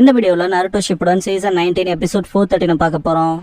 இந்த வீடியோல Naruto Shippuden season 19 episode 413 பார்க்க போறோம்.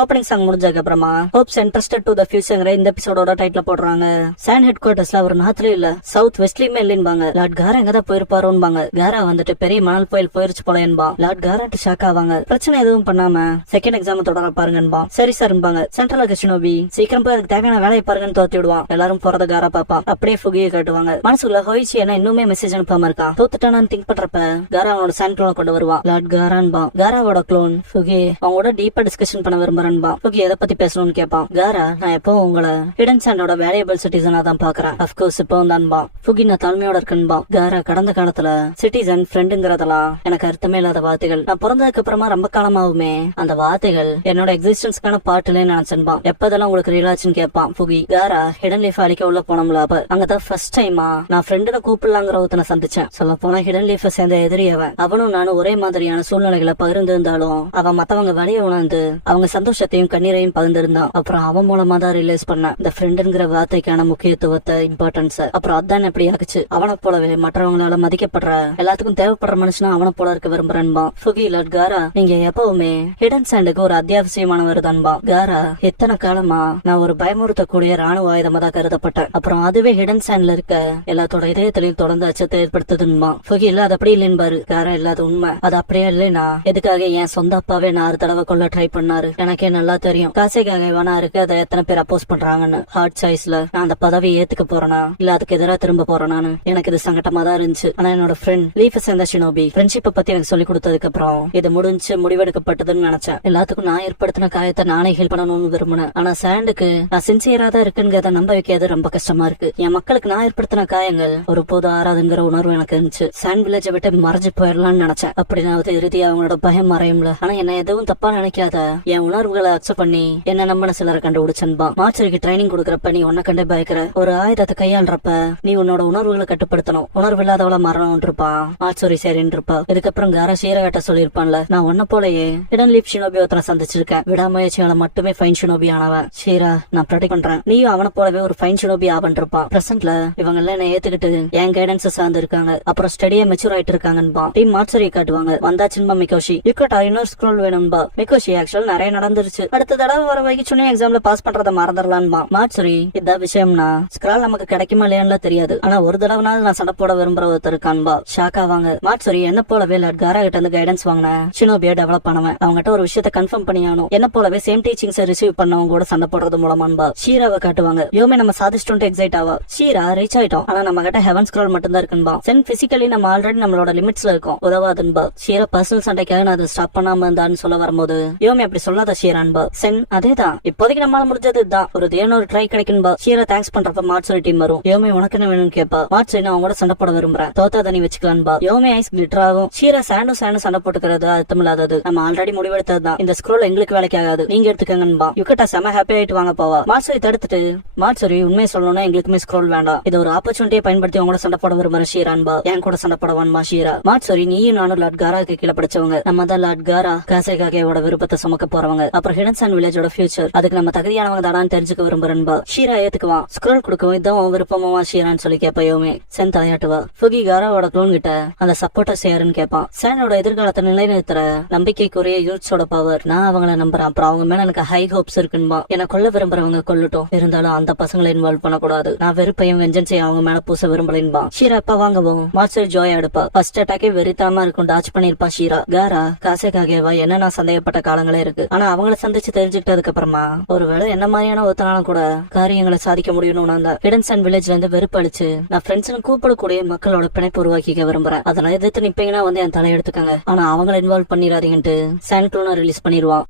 ஓப்பனிங் சாங் முடிஞ்சதுக்கு அப்புறமா ஹோப்ஸ் இன்ட்ரெஸ்டட் டு த ஃபியூச்சர்ங்கிற இந்த எபிசோடோட டைட்டில் போடுறாங்க. சாண்ட் ஹெட் குவார்டர்ஸ்ல அவர் நார்த்லயும் இல்ல சவுத் வெஸ்ட்லயுமே இல்லைன்பாங்க. லார்ட் காரா எங்கதான் போயிருப்பாருன்பாங்க. காரா வந்துட்டு பெரிய மணல் புயல் போயிருச்சு போல என்பா. லார்ட் காராட்டு ஷாக் ஆவாங்க. பிரச்சனை எதுவும் பண்ணாம செகண்ட் எக்ஸாம் தொடர பாருங்கன்பா. சரி சார்பாங்க. சென்ட்ரல் கிஷினோபி சீக்கிரம் போய் அதுக்கு தேவையான வேலையை பாருங்கன்னு தோத்தி விடுவான். எல்லாரும் போறத காரா பாப்பா. அப்படியே ஃபுகியை காட்டுவாங்க. மனசுக்குள்ள ஹோயிச்சி என்ன இன்னுமே மெசேஜ் அனுப்பாம இருக்கா. தோத்துட்டானு திங்க் பண்றப்ப காரா அவனோட சாண்ட் க்ளோனை கொண்டு வருவான். லார்ட் காரான்பா. காராவோட க்ளோன் ஃபுகி அவங்களோட டீப்பா டிஸ்கஷன் பண்ண விரும்புறேன்பா. ஃபுகி எதை பத்தி பேசணும்னு கேட்பான். காரா நான் எப்போ உங்களை ஹிடன் சாண்டோட வேல்யூபிள் சிட்டிசனா தான் பாக்குறேன். அப்கோர்ஸ் இப்போ தான்பா. ஃபுகி நான் தாழ்மையோட இருக்கேன்பா. காரா கடந்த காலத்துல சிட்டிசன் ஃப்ரெண்டுங்கிறதெல்லாம் எனக்கு அர்த்தமே இல்லாத வார்த்தைகள். நான் பிறந்ததுக்கு அப்புறமா ரொம்ப காலமாவுமே அந்த வார்த்தைகள் என்னோட எக்ஸிஸ்டன்ஸ்க்கான பாட்டுல நினைச்சேன்பா. எப்பதெல்லாம் உங்களுக்கு ரியலாச்சுன்னு கேட்பான் ஃபுகி. காரா ஹிடன் லீஃப் அழிக்க உள்ள போனோம்ல அப்ப அங்கதான் ஃபர்ஸ்ட் டைமா நான் ஃப்ரெண்டுன கூப்பிடலாங்கிற ஒருத்தனை சந்திச்சேன். சொல்ல போனா ஹிடன் லீஃப் சேர்ந்த எதிரியவன். அவனும் நானும் ஒரே மாதிரியான சூழ்நிலைகளை பகிர்ந்திருந்தாலும் அவன் மத்தவங்க வழியை உணர்ந்து அவங்க சந்தோஷத்தையும் கண்ணீரையும் பகிர்ந்திருந்தான். அப்புறம் அவன் மூலமா தான் ரிலைஸ் பண்ண இந்த ஃப்ரெண்டுங்கிற வார்த்தைக்கான முக்கியத்துவத்தை இம்பார்ட்டன்ஸ். அப்புறம் அதான் எப்படி ஆகுச்சு. அவனை போலவே மற்றவங்களால மதிக்கப்படுற எல்லாத்துக்கும் தேவைப்படுற மனுஷனா அவனை போல இருக்க விரும்புறேன்பா. ஃபுகி லார்ட் காரா நீங்க எப்பவுமே ஹிடன் சாண்டுக்கு ஒரு அத்தியாவசியமானவர் தான்பா. காரா எத்தனை காலமா நான் ஒரு பயமுறுத்தக்கூடிய ராணுவ ஆயுதமா தான் கருதப்பட்டேன். அப்புறம் அதுவே ஹிடன் சாண்ட்ல இருக்க எல்லாத்தோட இதயத்திலையும் தொடர்ந்து அச்சத்தை ஏற்படுத்துதுன்பா. ஃபுகி இல்ல அது அப்படி இல்லைன்னு காரா இல்லாத உண்மை அது அப்படியே இல்லைன்னா எதுக்காக என் சொந்த அப்பாவே 4 தடவை கொள்ள ட்ரை பண்ணாரு. எனக்கே நல்லா தெரியும் காசைக்காக இவனா இருக்கு. அதை எத்தனை பேர் அப்போஸ் பண்றாங்கன்னு. ஹார்ட் சாய்ஸ்ல நான் அந்த பதவியை ஏத்துக்க போறேனா இல்ல அதுக்கு எதிராக திரும்ப போறேனான்னு எனக்கு இது சங்கட்டமா தான் இருந்துச்சு. ஆனா என்னோட ஃப்ரெண்ட் லீஃப் சேர்ந்த ஷினோபி ஃப்ரெண்ட்ஷிப்பை பத்தி எனக்கு சொல்லி கொடுத்ததுக்கு அப்புறம் இது முடிஞ்சு முடிவெடுக்கப்பட்டதுன்னு நினைச்சேன். எல்லாத்துக்கும் நான் ஏற்படுத்தின காயத்தை நானே ஹீல் பண்ணணும்னு விரும்பினேன். ஆனா சாண்டுக்கு நான் சின்சியரா தான் இருக்குங்கிறத நம்ப வைக்கிறது ரொம்ப கஷ்டமா இருக்கு. என் மக்களுக்கு நான் ஏற்படுத்தின காயங்கள் ஒரு போது ஆறாதுங்கிற உணர்வு எனக்கு இருந்துச்சு. சாண்ட் வில்லேஜை விட்டு மறைஞ்சு போயிடலாம்னு நினைச்சேன். அப்படின்னாவது இறுதியா அவங்களோட பயம் மறையும்ல. ஆனா என்ன எதுவும் தப்பா நினைக்காத என் உணர்வுகளை அக்செப்ட் பண்ணி என்ன நம்பின சிலரை கண்டுபிடிச்சன்பா. மார்ச்சரிக்கு ட்ரைனிங் கொடுக்கறப்ப நீ உன்ன கண்டே பயக்கிற. ஒரு ஆயுதத்தை கையாள்றப்ப நீ உன்னோட உணர்வுகளை கட்டுப்படுத்தணும். உணர்வு இல்லாதவள மரணம் இருப்பான். மார்ச்சரி சரின்னு இருப்பா. இதுக்கப்புறம் காரா ஷீரகாட்ட சொல்லிருப்பான்ல நான் உன்ன போலயே ஹிடன் லீஃப் ஷினோபி ஒருத்தனை சந்திச்சிருக்கேன். விடாமுயற்சியால மட்டுமே ஃபைன் ஷினோபி ஆனவன். ஷீரா நான் ப்ரொடெக்ட் பண்றேன். நீயும் அவனை போலவே ஒரு ஃபைன் ஷினோபி ஆவன் இருப்பான். பிரசன்ட்ல இவங்க எல்லாம் என்ன ஏத்துக்கிட்டு என் கைடன்ஸ் சார்ந்து இருக்காங்க. அப்புறம் ஸ்டடியா மெச்சூர் ஆயிட்டு இருக்காங்கன்பா. டீம் மார்ச்சரியை காட்டுவாங்க. வந்தாச்சுன்பா மிகோஷி. யுக்கட்டா இன்னொரு ஸ்க்ரோல் வேணும்பா. மிகோஷி ஆக்சுவல் நிறைய நடந்துருச்சு. அடுத்த தடவை வர வைக்க சொன்ன எக்ஸாம்ல பாஸ் பண்றத மறந்துடலான்பா. மார்ச்சரி இதான் விஷயம்னா ஸ்க்ரால் நமக்கு கிடைக்குமா இல்லையான்னு தெரியாது. ஆனா ஒரு தடவைனாலும் நான் சண்டை போட விரும்புற ஒருத்தர் இருக்கான்பா. ஷாக் ஆவாங்க. மார்ச்சரி என்ன போலவே லார்ட் காரா கிட்ட இருந்து கைடன்ஸ் வாங்கின ஷினோபியா டெவலப் பண்ணவன். அவங்ககிட்ட ஒரு விஷயத்த கன்ஃபார்ம் பண்ணியானோ என்ன போலவே சேம் டீச்சிங்ஸ் ரிசீவ் பண்ணவங்க கூட சண்டை போடுறது மூலமான்பா. ஷீராவை காட்டுவாங்க. யோமே நம்ம சாதிச்சிட்டு எக்ஸைட் ஆவா. ஷீரா ரீச் ஆயிட்டோம். ஆனா நம்ம கிட்ட ஹெவன் ஸ்க்ரால் மட்டும் தான் இருக்குன்பா. சென் பிசிக்கலி நம்ம ஆல்ரெடி நம்மளோட லிமிட்ஸ்ல இருக்கோம். உதவாதுன்பா. ஷீரா பர்சனல் சண்டைக்காக நான் அதை ஸ்டாப் பண்ணாம இருந்தான்னு சொல்ல வரும்போது யோமே அப்படி சொல்லாத ஷீரான்பா. சென் அதேதான் இப்போதைக்கு நம்மளால முடிஞ்சது தான். ஒரு தேனொரு ட்ரை கிடைக்கும்பா. ஷீரா தேங்க்ஸ் பண்றப்ப மார்ச்சரி டீம் வரும். யோமே உனக்கு என்ன வேணும்னு கேப்பா. மார்ச்சரி நான் அவங்களோட சண்டை போட விரும்புறேன். தோத்தா தனி வச்சுக்கலான்பா. யோமே ஐஸ் கிளிட்டர் ஆகும். ஷீரா சாண்டும் சண்டை போட்டுக்கிறது அர்த்தமில்லாதது. நம்ம ஆல்ரெடி முடிவெடுத்ததுதான். இந்த ஸ்க்ரோல் எங்களுக்கு வேலைக்கு ஆகாது. நீங்க எடுத்துக்கங்கன்பா. யுக்கட்டா செம ஹாப்பி ஆயிட்டு வாங்க போவா. மார்ச்சரி தடுத்துட்டு மார்ச்சரி உண்மையை சொல்லணும்னா எங்களுக்குமே ஸ்க்ரோல் வேண்டாம். இது ஒரு ஆப்பர்ச்சுனிட்டியை பயன்படுத்தி அவங்களோட சண்டை போட விரும்புற ஷீரான்பா. என் கூட சண்டை போடவான்பா ஷீரா. மார்ச்சரி நீயும் நானும் லார்ட் காராக்கு கீழே படிச்சவங்க. நம்ம தான் லார்ட் காரா காசைக்காக விருப்பத்தை சுமக்க போறவங்க. அப்புறம் ஹிடன் சாண்ட் வில்லேஜோட ஃபியூச்சர் அதுக்கு நம்ம தகுதியானவங்க தானான்னு தெரிஞ்சுக்க விரும்புறேன்பா. ஷீரா ஏத்துக்குவான். ஸ்க்ரோல் கொடுக்கவும் இதான் விருப்பமா ஷீரான்னு சொல்லி கேப்பயோமே. சென் தலையாட்டுவா. ஃபுகி காராவோட க்ளோன் கிட்ட அந்த சப்போர்ட்டர்ஸ் யாருன்னு கேட்பான். சாண்டோட எதிர்காலத்தை நிலைநிறுத்துற நம்பிக்கைக்குரிய யூத்ஸோட பவர். நான் அவங்கள நம்புறேன். அப்புறம் அவங்க மேல எனக்கு ஹை ஹோப்ஸ் இருக்குன்பா. என்ன கொல்ல விரும்புறவங்க கொல்லட்டும். இருந்தாலும் அந்த பசங்களை இன்வால்வ் பண்ணக்கூடாது. நான் வெறுப்பையும் வெஞ்சன்ஸையும் அவங்க மேல பூச விரும்பலன்பா. ஷீரா அப்ப வாங்கவும் மார்ச்சரி ஜோய் எடுப்பா. ஃபர்ஸ்ட் அட்டாக்கே வெறித்தாம இருக்கும். டாச் பண்ணிருப்பா ஷீரா. காரா காசைக்காகவா என்ன நான் சந்தேகப்பட்ட காலங்களே இருக்கு. ஆனா அவங்கள சந்திச்சு தெரிஞ்சுக்கிட்டதுக்கு அப்புறமா ஒருவேளை என்ன மாதிரியான ஒருத்தனாலும் கூட காரியங்களை சாதிக்க முடியும்னு அந்த ஹிடன் சாண்ட் வில்லேஜ்ல இருந்து வெறுப்பளிச்சு நான் ஃப்ரெண்ட்ஸ்னு கூப்பிடக்கூடிய மக்களோட பிணைப்பு உருவாக்கிக்க விரும்புறேன். அதனால எதிர்த்து நிப்பீங்கன்னா என் தலை எடுத்துக்காங்க. ஆனா அவங்களை இன்வால்வ் பண்ணிடாதீங்கன்ட்டு சாண்ட் க்ளோனை ரிலீஸ் பண்ணிடுவான்.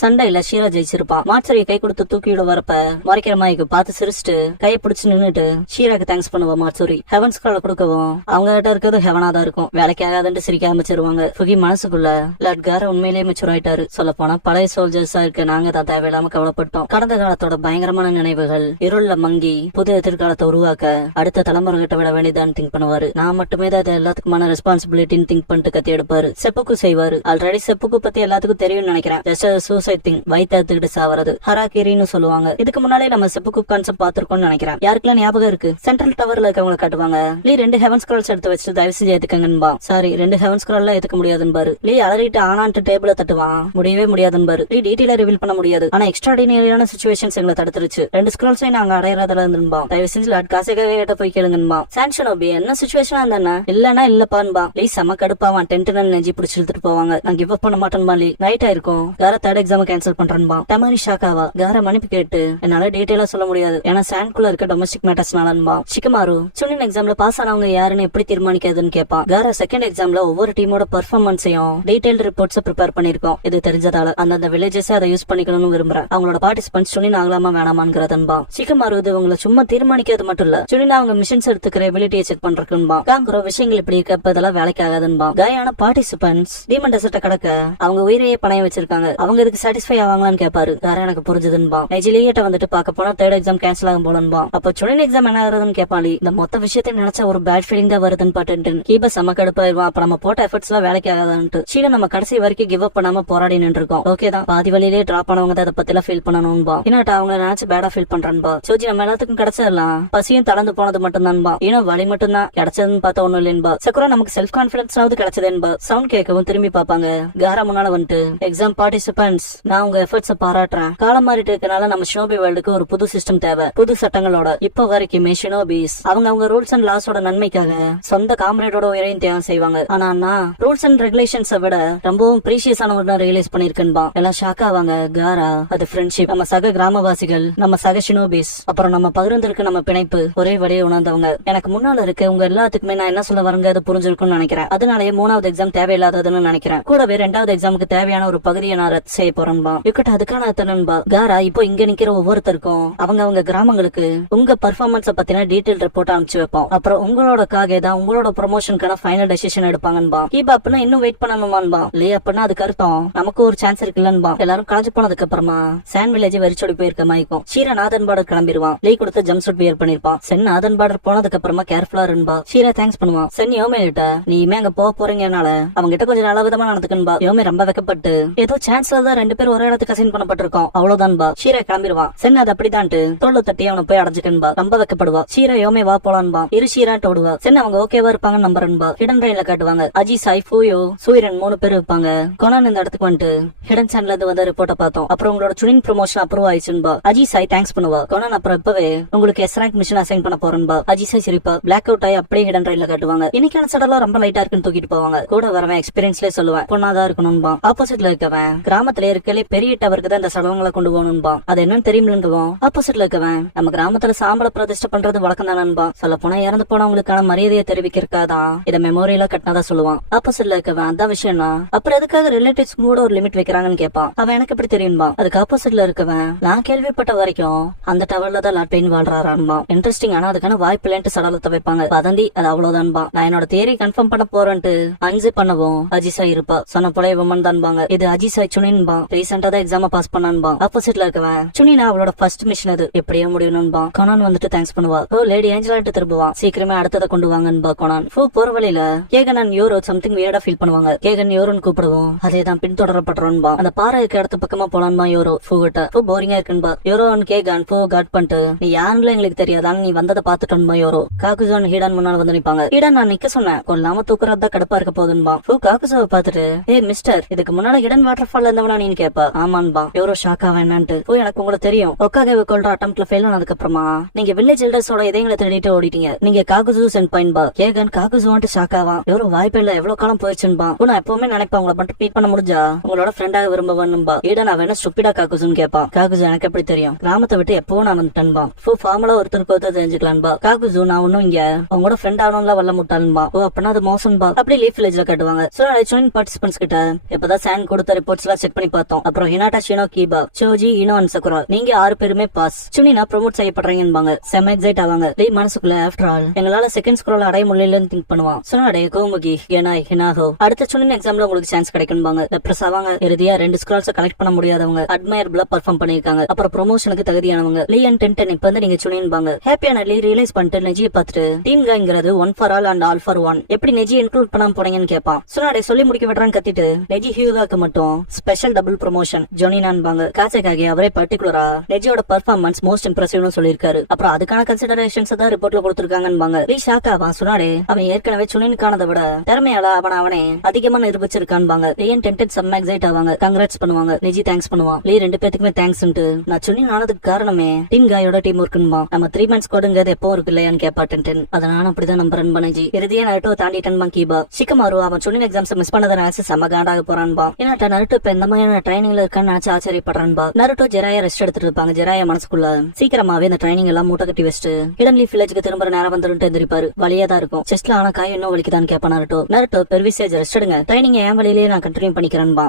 சண்டையில ஷீரா ஜெயிச்சிருப்பான். மாட்சரிய கை கொடுத்து தூக்கிவிட வரப்ப மறைக்கிற மாய்க்கு பார்த்து சிரிச்சுட்டு கையை பிடிச்சு நின்னுட்டு ஷீராக்கு தேங்க்ஸ் பண்ணுவா மாட்சூரி. ஹெவன்ஸ் கால கொடுக்கவும் அவங்க கிட்ட இருக்கிறது ஹெவனா தான் இருக்கும். வேலைக்கு ஆகாதுன்னு சிரிக்க ஆரம்பிச்சிருவாங்க. ஃபுகி மனசுக்குள்ள லட்கார உண்மையிலேயே மெச்சூர் ஆயிட்டாரு. சொல்ல போனா பழைய சோல்ஜர்ஸா இருக்க நாங்க தான் தேவையில்லாம கவலைப்பட்டோம். கடந்த காலத்தோட பயங்கரமான நினைவுகள் இருள மங்கி புது எதிர்காலத்தை உருவாக்க அடுத்த தலைமுறை கிட்ட விட வேண்டியதான் திங்க் பண்ணுவாரு. நான் மட்டுமே தான் எல்லாத்துக்குமான ரெஸ்பான்சிபிலிட்டின்னு திங்க் பண்ணிட்டு கத்தி எடுப்பாரு. செப்புக்கு செய்வாரு. ஆல்ரெடி செப்புக்கு பத்தி எல்லாத்துக்கும் தெரியும்னு நினைக்கிறேன். சூசைட் திங் வயிற்றுக்கிட்டு சாவறது ஹராகிரின்னு சொல்லுவாங்க. இதுக்கு முன்னாலே நம்ம செப்புக்கு கான்செப்ட் பாத்திருக்கோம்னு நினைக்கிறேன். யாருக்கெல்லாம் ஞாபகம் இருக்கு? சென்ட்ரல் டவர்ல இருக்கவங்களை காட்டுவாங்க. லீ 2 ஹெவன் ஸ்க்ரால்ஸ் எடுத்து வச்சு தயவு செஞ்சு ஏத்துக்கங்கன்பா. சாரி 2 ஹெவன் ஸ்க்ரால் ஏத்துக்க முடியாதுன்னு லீ அலறிட்டு ஆனான்ட்டு டேபிள தட்டுவான். முடியவே முடியாதுன்னு லீ டீடைலா ரிவீல் பண்ண முடியாது. ஆனா எக்ஸ்ட்ராடினரியான சிச்சுவேஷன்ஸ் எங்களை தடுத்துருச்சு. 2 ஸ்க்ரால்ஸையும் நாங்க அடையறதுல இருந்துன்பா. தயவு செஞ்சு லாட் காசுக்காக கிட்ட போய் கேளுங்கன்பா. சான்ஷனோபி என்ன சிச்சுவேஷனா இருந்தா இல்லன்னா இல்லப்பான்பா. லீ செம கடுப்பாவான். டென்ட் நெஞ்சி பிடிச்சி இழுத்துட்டு போவாங்க. நான் கிவ் அப் பண்ண மாட்டேன்பா. லீ நைட் ஆயிருக்கும். வேற தேர்ட் எக்ஸாம் கேன்சல் பண்றேன்பா. டமாரி ஷாக்காவா கார மன்னிப்பு கேட்டு என்னால டீடைலா சொல்ல முடியாது. ஏன்னா சாண்ட்குள்ள இருக்க டொமஸ்டிக் மேட்டர்ஸ்னாலன்பா. ஷிகமாரு சுனின் எக்ஸாம்ல பாஸ் ஆனவங்க யாருன்னு எப்படி தீர்மானிக்கிறதுன்னு கேட்பான். கார செகண்ட் எக்ஸாம்ல ஒவ்வொரு டீமோட பெர்ஃபார்மன்ஸையும் டீடைல் ரிப்போர்ட்ஸ் ப்ரிப்பேர் பண்ணிருக்கோம். இது தெரிஞ்சதால அந்தந்த வில்லேஜஸ் அதை யூஸ் பண்ணிக்கணும்னு விரும்புறேன். அவங்களோட பார்ட்டிசிபென்ட்ஸ் சுனின் ஆகலாமா வேணாமாங்கிறதுன்பா. ஷிகமாரு இது உங்களை சும்மா தீர்மானிக்கிறது மட்டும் இல்ல, சுனின் அவங்க மிஷன்ஸ் எடுத்துக்கிற எபிலிட்டியை செக் பண்றதுன்பா. காங்குறோ விஷயங்கள் இப்படி இருக்க இதெல்லாம் வேலைக்கு ஆகாதுன்பா. காயான பார்ட்டிசிபென்ட்ஸ் டீமன் டெசர்ட்ட கடக்க அவங்க உயிரையே பணைய வச்சிருக்காங்க. அவங்க இதுக்கு சாட்டிஸ்ஃபை ஆவாங்களான்னு கேட்பாரு. கார எனக்கு புரிஞ்சுதுன்பா. நெஜிலியேட்ட வந்துட்டு பாக்க போனா தேர்ட் எக்ஸாம் கேன்சல் ஆகும் போலன்பா. அப்ப சுனின் எக்ஸாம் என்ன ஆகுதுன்னு கேட்பாளி. இந்த மொத்த விஷயத்தை நினைச்சா ஒரு பேட் ஃபீலிங் தான் வருதுன்னு பாட்டு கீப செம கடுப்பாயிருவான். அப்ப நம்ம போட்ட எஃபர்ட்ஸ் எல்லாம் வேலைக்கு ஆகாதான்ட்டு சீன நம்ம கடைசி வரைக்கும் கிவ் அப் பண்ணாம போராடி நின்று இருக்கோம். ஓகே தான் பாதி வழியிலே டிராப் பண்ணவங்க தான் அதை பத்தி எல்லாம் ஃபீல் பண்ணணும்பா. இன்னொரு அவங்க நினைச்சு பேடா ஃபீல் பண்றான்பா. சோஜி நம்ம எல்லாத்துக்கும் கிடைச்சிடலாம். பசியும் தளர்ந்து போனது மட்டும் தான்பா. இன்னும் வழி மட்டும் தான் கிடைச்சதுன்னு பார்த்தா ஒண்ணும் இல்லைன்பா. சக்குரா நமக்கு செல்ஃப் கான்பிடன்ஸ் கிடைச்சதுன்பா. சவுண்ட் கேட்கவும் திரும்பி பாப்பாங்க. காரா முன்னால வந்துட்டு எக்ஸாம் பார்ட்டிசிபென்ட்ஸ் நான் உங்க எஃபர்ட்ஸ் பாராட்டுறேன். காலம் மாறிட்டு இருக்கனால நம்ம ஷினோபி வேர்ல்டுக்கு ஒரு புது சிஸ்டம் தேவை. புது சட்டங்களோட இப்ப வரைக்குமே ஷினோபிஸ் அவங்க ரூல்ஸ் அண்ட் லாஸோட நன்மைக்காக சொந்த காம்ரேடோட உயிரையும் தியாகம் செய்வாங்க. ஆனா ரூல்ஸ் அண்ட் ரெகுலேஷன்ஸை விட ரொம்பவும் ப்ரீஷியஸான ஒன்று ரியலைஸ் பண்ணிருக்கேன்பா. எல்லாம் ஷாக் ஆவாங்க. காரா அது ஃப்ரெண்ட்ஷிப். நம்ம சக கிராமவாசிகள், நம்ம சக ஷினோபிஸ், அப்புறம் நம்ம பகிர்ந்திருக்க நம்ம பிணைப்பு ஒரே வழியை உணர்ந்தவங்க. எனக்கு முன்னால இருக்க உங்க எல்லாத்துக்குமே நான் என்ன சொல்ல வரங்க அது புரிஞ்சிருக்கும்னு நினைக்கிறேன். அதனாலேயே 3வது எக்ஸாம் தேவையில்லாததுன்னு நினைக்கிறேன். கூடவே 2வது எக்ஸாமுக்கு தேவையான ஒரு பகுதியை நான் ரத்து செய்ய போறேன்பா. இக்கட்ட அதுக்கான அத்தனன்பா. காரா இப்போ இங்க நிக்கிற ஒவ்வொருத்தருக்கும் அவங்க கிராமங்களுக்கு உங்க பர்ஃபார்மன்ஸ பத்தின டீடைல் ரிப்போர்ட் அனுப்பிச்சு வைப்போம். அப்புறம் உங்களோடக்காக தான் உங்களோட ப்ரொமோஷனுக்கான ஃபைனல் டெசிஷன் எடுப்பாங்கன்பா. கீபா அப்படின்னா இன்னும் வெயிட் பண்ணணுமான்பா. இல்லையா அப்படின்னா அதுக்கு அர்த்தம் நமக்கு ஒரு சான்ஸ் இருக்குல்லன்பா. எல்லாரும் களைஞ்சு போனதுக்கு அப்புறமா சான் வில்லேஜ் வெறிச்சோடி போயிருக்க மாய்க்கும். ஷீரா நாதன் பார்டர் கிளம்பிடுவான். லீ கொடுத்து ஜம்ப் சூட் வியர் பண்ணிருப்பான். சென் நாதன் பார்டர் போனதுக்கு அப்புறமா கேர்ஃபுல்லா இருன்பா. ஷீரா தேங்க்ஸ் பண்ணுவான். சென் யோமே கிட்ட நீமே அங்க போக போறீங்கனால அவங்க கிட்ட கொஞ்சம் நல்ல விதமா நடந்துக்கன்பா. யோமே ரொம்ப வெக்கப்பட்டு ஏதோ சான்ஸ்ல தான் 2 பேரும் ஒரே இடத்துக்கு அசைன் பண்ணப்பட்டிருக்கோம் அவ்வளவுதான்பா. ஷீரா கிளம்பிடுவான். சென் அது அப்படிதான்ட்டு தோல்ல தட்டி அவனை போய் அடைஞ்சுக்கன்பா. ரொம்ப வைக்கப்படுவா. ஷீரா யோமே வா போலான்பா. இரு ஷீரான்ட்டு ஓடுவா. சென் அவங்க ஓகேவா இருப்பாங்க நம்புறன்பா. ஹிடன் ரைன்ல காட்டுவாங்க. அஜி சாய் ஃபூயோ சூரியன் 3 பேர் இருப்பாங்க. கொனான் இந்த இடத்துக்கு வந்துட்டு ஹிடன் சேனல்ல இருந்து வந்த ரிப்போர்ட்ட பார்த்தோம். அப்புறம் உங்களோட சுனின் ப்ரொமோஷன் அப்ரூவ் ஆயிடுச்சுன்பா. அஜி சாய் தேங்க்ஸ் பண்ணுவா. கொனான் அப்புறம் இப்பவே உங்களுக்கு எஸ் ரேங்க் மிஷன் அசைன் பண்ண போறேன்பா. அஜி சாய் சிரிப்பா. பிளாக் அவுட் ஆகி அப்படியே ஹிடன் ரைன்ல காட்டுவாங்க. இன்னைக்கான சடலாம் ரொம்ப லைட்டா இருக்குன்னு தூக்கிட்டு போவாங்க. கூட வரவன் எக்ஸ்பீரியன்ஸ்ல சொல்லுவேன் பொண்ணாதான் இருக்கணும்பா. ஆப்போசிட்ல இருக்கவன் கிராமத்துல இருக்கலே பெரிய டவருக்கு தான் இந்த சடலங்களை கொண்டு போகணும்பா. அது என்னன்னு தெரியுமில்லுங்குவோம். ஆப்போசிட்ல இருக்கவன் நம்ம கிராமத்துல சாம்பல பிரதிஷ்டை பண்றது வழக்கம் தானன்பா. சொல்ல போனா இறந்து போனவங்களுக்கான மரியாதையை தெரிவிக்கிறக்காதான் இத மெமோரியலா கட்டினதா சொல்லுவான். ஆப்போசிட்ல இருக்கவன் அதான் விஷயம்னா அப்புறம் எதுக்காக ரிலேட்டிவ்ஸ் கூட ஒரு லிமிட் வைக்கிறாங்கன்னு கேட்பான். அவன் எனக்கு எப்படி தெரியும்பா. அதுக்கு ஆப்போசிட்ல இருக்கவன் நான் கேள்விப்பட்ட வரைக்கும் அந்த டவர்ல தான் லாட் பெயின் வாழ்றாரான்பா. இன்ட்ரெஸ்டிங். ஆனா அதுக்கான வாய்ப்பு இல்லைன்ட்டு சடலத்தை வைப்பாங்க. வதந்தி அது அவ்வளவுதான்பா. நான் என்னோட தியரி கன்ஃபார்ம் பண்ண போறேன்ட்டு அன்சு பண்ணவும் அஜிசா இருப்பா. சொன்ன போல இவன் தான்பாங்க. இது அஜிசாய் சுனின்பா. ரீசெண்டா தான் எக்ஸாம பாஸ் பண்ணான்பா. ஆப்போசிட்ல இருக்கவன் சுனினா அவளோட ஃபர்ஸ்ட் மிஷன் அது எப்படியே முடியணும்பா. கொனான் வந்துட்டு தேங்க்ஸ் பண்ணுவா. ஓ லேடி ஏஞ்சலான்ட்டு திரும்புவான். சீக்கிரமே அடுத்ததை கொண்டு வாங்கன்பா கொனான். ஃபூ போற வழியில கேகன் அண்ட் யோரோ சம்திங் வியர்டா ஃபீல் பண்ணுவாங்க. கேகன் யோரோன்னு கூப்பிடுவோம். அதேதான் பின்தொடரப்படுறோன்பா. அந்த பாறை இருக்க இடத்து பக்கமா போலான்பா யோரோ ஃபூ கிட்ட. ஃபூ போரிங்கா இருக்குன்பா. யோரோ அண்ட் கேகன் ஃபூ காட் பண்ணிட்டு நீ யாருன்னு எங்களுக்கு தெரியாதான்னு நீ வந்ததை பாத்துட்டோன்பா. யோரோ காக்குஜான் ஹீடான் முன்னால வந்து நிப்பாங்க. ஹீடான் நான் நிக்க சொன்னேன் கொல்லாம தூக்குறதா கடுப்பா இருக்க போகுதுன்பா. ஃபூ காக்குஜாவை பாத்துட்டு ஏ மிஸ்டர் இதுக்கு முன்னால ஹிடன் வாட்டர் ஃபால் இருந்தவனா நீ கேப்பா. ஆமான்பா. யோரோ ஷாக்கா வேணான்ட்டு ஃபூ எனக்கு உங்களுக்கு தெரியும் ஒக்காகவே கொல்ற அட்டம்ப்ட்ல ஃபெயில் ஆனதுக்கு அப்புறமா நீங்க வில்லேஜ் எல்டர்ஸோட இதயங்களை தேடிட்டு ஓடிட்டீங்க. நீங்க காகுசு சென்ட் பாயின்பா. கேகன் காகுசுவான்ட்டு ஷாக்காவா. யோரோ வாய்ப்பே இல்ல எவ்வளவு காலம் போயிடுச்சுன்பா. நான் எப்பவுமே நினைப்பேன் உங்களை மட்டும் மீட் பண்ண முடிஞ்சா உங்களோட ஃப்ரெண்டாக விரும்பவன்பா. ஈடன் அவன் என்ன ஸ்டூபிடா காகுசுன்னு கேப்பா. காகுசு எனக்கு எப்படி தெரியும் கிராமத்தை விட்டு எப்பவும் நான் வந்துட்டேன்பா. ஃபூ ஃபார்முலா ஒருத்தருக்கு ஒருத்தர் தெரிஞ்சுக்கலான்பா. காகுசு நான் ஒன்னும் இங்க உங்களோட ஃப்ரெண்ட் ஆகணும்ல வல்ல முட்டான்பா. ஓ அப்படின்னா அது மோசம்பா. அப்படியே லீஃப் வில்லேஜ்ல காட்டுவாங்க. சோ சுனின் பார்ட்டிசிபென்ட்ஸ் கிட்ட இப்பதான் சான் கொடுத்த ரிப்போர்ட்ஸ் எல்லாம் செக் பண்ணி பார்த்தோம். அப்புறம் ஹினாட்டா, ஷினோ, கீபா, சோஜி, இனோ அண்ட் சகுரா நீங்க 6 பேருமே பாஸ். சுனினா ப்ரோமோட் செய்யப்படுறீங்கன்னு செம எக்ஸைட் ஆவாங்க. லீ மனசுக்குள்ள ஆஃப்டர் ஆல் எங்களால செகண்ட் ஸ்க்ரோல் அடைய முடியலன்னு திங்க் பண்ணுவான். சுனாடே, கோமுகி, கெனாய், ஹினாஹோ அடுத்த சுனின் எக்ஸாம்ல உங்களுக்கு சான்ஸ் கிடைக்கும்பாங்க. டெப்ரஸ் ஆவாங்க. இறுதியா 2 ஸ்க்ரால்ஸ் கலெக்ட் பண்ண முடியாதவங்க அட்மையபிளா பெர்ஃபார்ம் பண்ணிருக்காங்க. அப்புறம் ப்ரொமோஷனுக்கு தகுதியானவங்க லீ அண்ட் டென்டன் இப்ப வந்து நீங்க சுனின்பாங்க. ஹாப்பியான லீ ரியலைஸ் பண்ணிட்டு நெஜியை பார்த்துட்டு டீம் காய்ங்கிறது 1 for all and all for 1 எப்படி நெஜி இன்க்ளூட் பண்ணாம போனீங்கன்னு கேட்பான். சுனாடே சொல்லி முடிக்க விடுறான்னு கத்திட்டு நெஜி ஹியூகாக்கு மட்டும் ஸ்பெஷல் டபுள் ப்ரொமோஷன் ஜொனினான்பாங்க. காசேக்காகி அவரே பர்டிகுலரா நெஜியோட பெர்ஃபார்மன்ஸ் மோஸ்ட் இம்ப்ரெசிவ்னு சொல்லியிருக்காரு. அப்புறம் அதுக்கான கன்சிடரேஷன்ஸ் தான் ரிப்போர்ட்ல கொடுத்திருக்காங்கன்னு லீ ஷாக் ஆவான். சுனாடே அவன் ஏற்கனவே சுனினுக்கானதை விட திறமையால அவனே அதிகமா நிரூபிச்சிருக்கான்பாங்க. லீ அண்ட் டென்டன் செம்ம எக்ஸைட் ஆவாங்க. கங்க்ராட்ஸ் பண்ணுவாங்க. நெஜி தேங்க்ஸ் பண்ணுவான். லீ 2 பேத்துக்குமே தேங்க்ஸ். நான் சுனின் ஆனதுக்கு காரணமே டீம் காயோட டீம் ஒர்க்குன்பா. நம்ம 3 மந்த்ஸ் கோடுங்கிறது எப்போ இருக்கு இல்லையான்னு கேப்பா டென்டன். அதை நானும் அப்படிதான் நம்புறேன் பண்ணி. இறுதியா நருட்டோ தாண்டிட்டன்பா கீபா. சிக்கமாரு அவன் சுனின் எக்ஸாம்ஸ் மிஸ் பண்ணதை நினைச்சு செம்ம காண்டாக போறான்பா. ஏன்னா நருட்டோ இப்ப இந்த மாதிரியான ட்ரைனிங்ல இருக்கான்னு நினைச்சு ஆச்சரியப்படுறான்பா. நருட்டோ ஜெராயா ரெஸ்ட் எடுத்துட்டு இருப்பாங்க. ஜெராயா மனசுக்குள்ள சீக்கிரமாவே இந்த ட்ரைனிங் எல்லாம் மூட்டை கட்டி வச்சுட்டு ஹிடன் லீஃப் வில்லேஜ்க்கு திரும்ப நேரம் வந்துட்டு எந்திரிப்பாரு. வலியா தான் இருக்கும். செஸ்ட்ல ஆனா காய் இன்னும் வலிக்குதான்னு கேப்பா நருட்டோ. நருட்டோ பெர்விசேஜ் ரெஸ்ட் எடுங்க, ட்ரைனிங் என் வழியிலேயே நான் கண்டினியூ பண்ணிக்கிறேன்பா.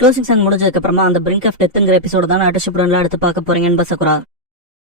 க்ளோசிங் சாங் முடிஞ்சதுக்கு அப்புறமா அந்த பிரிங்க் ஆஃப் டெத்ங்கிற எபிசோட தான் அடுத்து பார்க்க போறீங்கன்னு சகுரா.